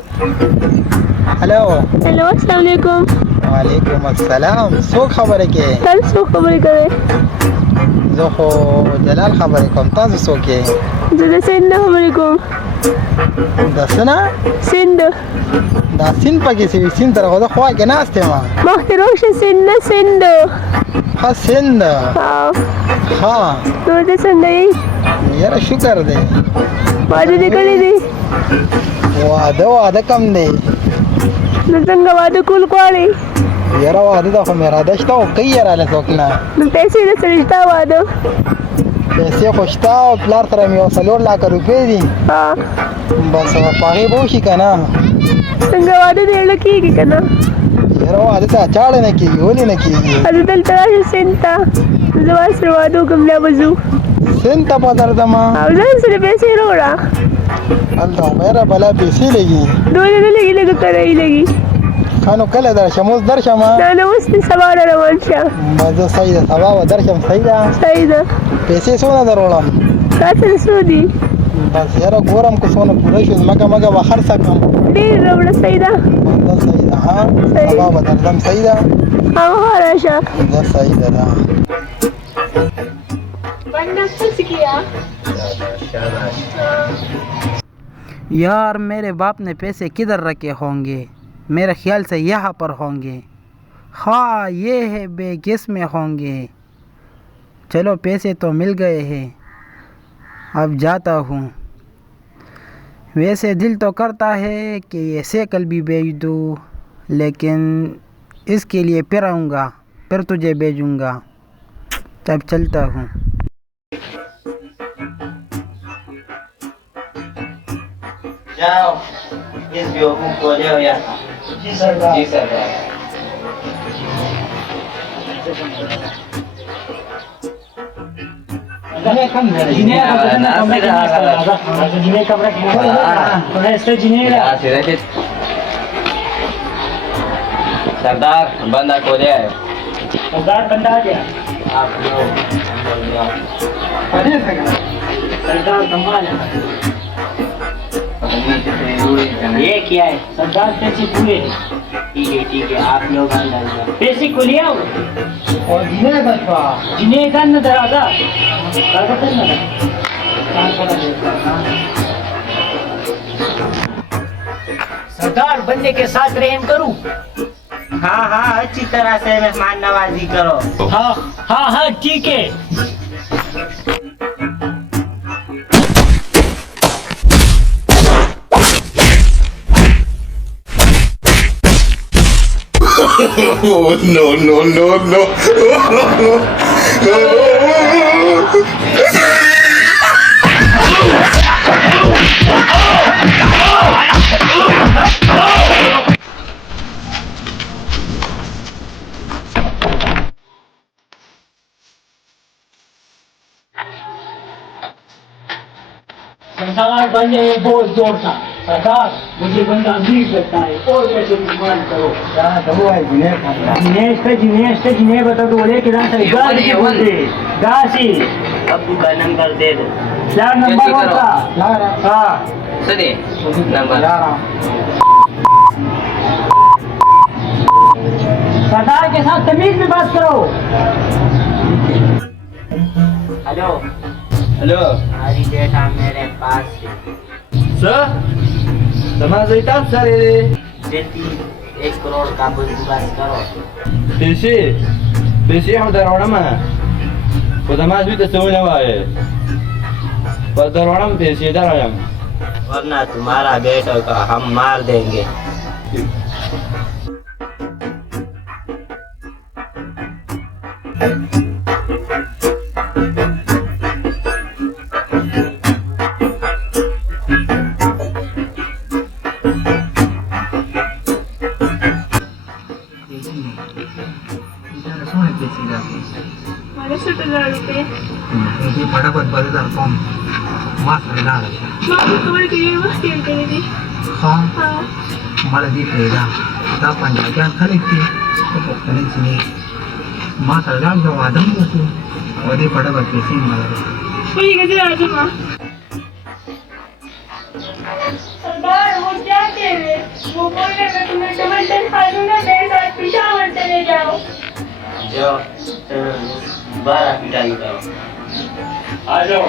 Hello hello अस्सलाम वालेकुम। वालेकुम अस्सलाम सो खबर के तल सो खबर करे जो हो जलाल खबर कोम ताजु सो के जदा सिंध खबर कोम दसना सिंध दा सिन पके सी सिन तर हो खवा के नास्ते मा मखरोश सिंध सिंध हा सिंध हाँ हाँ तो दे संदई यार शुक्र दे वादे निकली दी वादा कम दे नंगा वादे कुल क्वाली यार वादा तो मेरा दश्ता हो कई यार आले सोकना पैसे दे सरिश्ता वादो पैसे खुशता और प्लार तरह में सलोर ला कर रुपए दी हाँ बस पागे बोशी का ना नंगा वादे दे लकी की कना यार वादा तो अचार न की होली न की अरे दल तराश सिंता जवास वादो कमला बजू सिंता पदर दमा अब जन से पैसे रोड़ा अल्लाह मेरा भला पैसे लेगी दो दिन लगी लगी करे ही लगी खानो कल दर्शमोस दर्शमा ना उस सवार रवांशा मजा सही है सवा दर्शम सही है सही दा पैसे सोना दरोलम कासल सूदी बस यार गोरम को सोना पूरा शुद्ध मगा मगा बाहर सकम डेढ़ रबड़ा सही दा बस सही है हाँ सवा दर्शम सही है हाँ हाराशा बस सही है ना बंदा खुश किया यार मेरे बाप ने पैसे किधर रखे होंगे मेरे ख्याल से यहाँ पर होंगे हाँ ये है बेगिस में होंगे चलो पैसे तो मिल गए हैं अब जाता हूँ वैसे दिल तो करता है कि ये साइकिल भी बेच दूँ लेकिन इसके लिए फिर आऊँगा फिर तुझे भेजूँगा तब चलता हूँ जाओ इस बेवकूफ को ले यार जी सरदार जी सरदार सरदार बंदा को ले आए सरदार बंदा आ गया आप लोग सरदार कमाल है ये क्या है सरदार पैसे पूरे ठीक है आप लोग अंदर जाओ पैसे को लिया और जिन्हें का न दराजा सरदार बंदे के साथ रहम करूं हाँ हाँ अच्छी तरह से मेहमान नवाजी करो हाँ हाँ हाँ ठीक है Oh, no, no, no, no. सरदार बंदे बहुत जोर था सरदार मुझे बंदा नहीं करता है और कैसे इस्तेमाल करो जिन्हें बता दो बोले कि गासी अब्बू का नंबर दे दो क्या नंबर होता हाँ सुने नंबर सरदार के साथ तमीज में बात करो हेलो हेलो हमारी बेटा मेरे पास है सर समाज इताब सर देती 1 करोड़ का बंदोबस्त करो पैसे हम दरोड़ा में वो समाज भी तो सोने वाले पर दरोड़ा में पैसे दरोड़ा में वरना तुम्हारा बेटा का हम मार देंगे फटाफट बरेदार कौन मास डाल हाँ मला दिखेगा तब पंजाब खरीदती तो खरीदती मास डाल दो आदम को और ये फटाफट पैसे मार सरदार वो क्या कह रहे जाओ, दोबारा पिटाई करो। आ जाओ।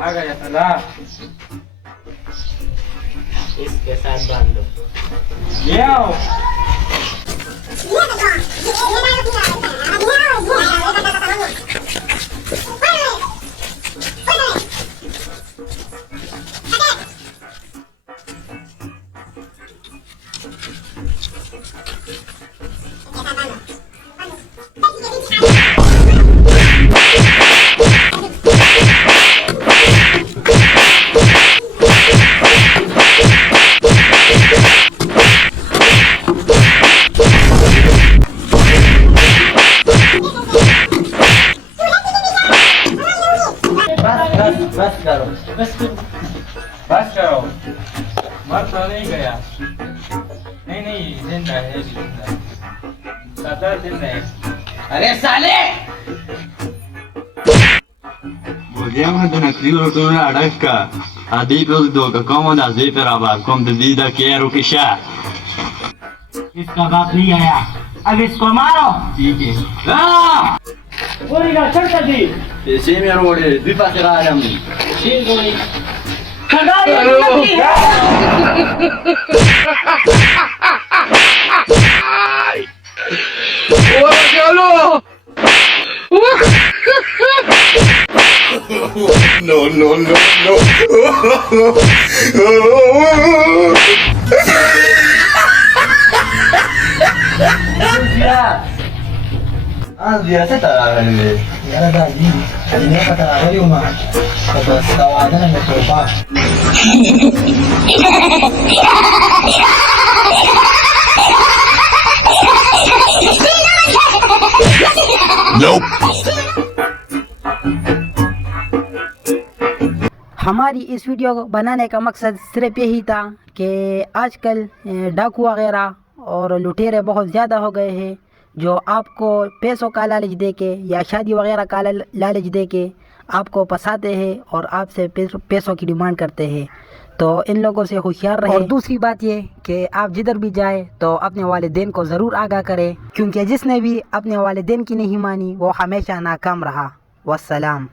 आ गया सरदार। इसके साथ बांध दो। ले आओ। बस करो। बस करो। मर तो नहीं गया। नहीं जिंदा है, जिंदा है। सरदार जिंदा है। अरे साले! Vogliamo da naquilo con una rasca. A dentro do que como da zepera como de vida que era o que chá. इसका बाप नहीं आया। अब इसको मारो। ठीक है। गोली का छक्का दी। Esse é meu olho, de fazer a arame. तीन गोली। सरदार ये गलती है। No, no, no, no. Dia saya tak ada. Ya ada di. Ini kata ada di rumah. Kata tawanan yang coba. Nope. हमारी इस वीडियो को बनाने का मकसद सिर्फ यही था कि आजकल डाकू वगैरह और लुटेरे बहुत ज़्यादा हो गए हैं, जो आपको पैसों का लालच दे के या शादी वगैरह का लालच दे के आपको फंसाते हैं और आपसे पैसों की डिमांड करते हैं। तो इन लोगों से होशियार रहे। और दूसरी बात ये कि आप जिधर भी जाए तो अपने वालिदैन को ज़रूर आगाह करें, क्योंकि जिसने भी अपने वालिदैन की नहीं मानी वो हमेशा नाकाम रहा। वस्सलाम।